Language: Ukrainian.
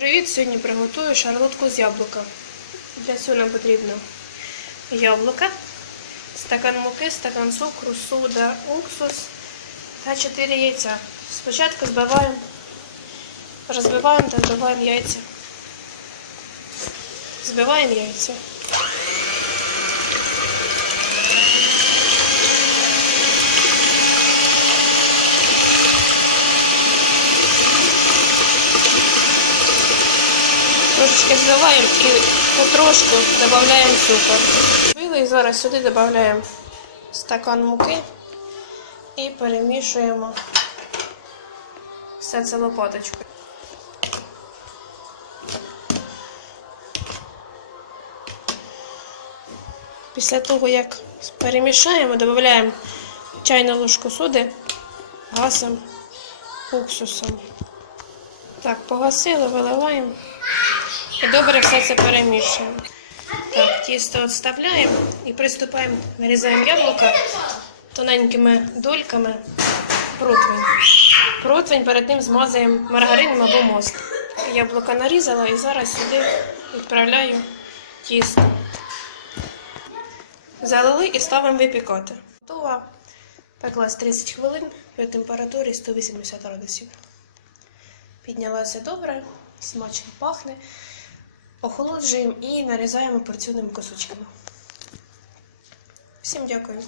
Привіт! Сьогодні приготую шарлотку з яблука. Для цього нам потрібно яблука, стакан муки, стакан цукру, сода, уксус та 4 яйця. Спочатку збиваємо, розбиваємо та збиваємо яйця. Збиваємо яйця. Трошечки збиваємо і потрошку додаємо цукор. Збили і зараз сюди додаємо стакан муки і перемішуємо все це лопаточкою. Після того, як перемішаємо, додаємо чайну ложку соди, гасом, уксусом. Так, погасили, виливаємо. І добре все це перемішуємо. Так, тісто відставляємо і приступаємо, нарізаємо яблука тоненькими дольками противень. Противень перед тим змазуємо маргарином або мост. Яблука нарізала і зараз сюди відправляю тісто. Залили і ставимо випікати. Готова. Пеклась 30 хвилин при температурі 180 градусів. Піднялася добре, смачно пахне. Охолоджуємо і нарізаємо порційними кусочками. Всім дякую.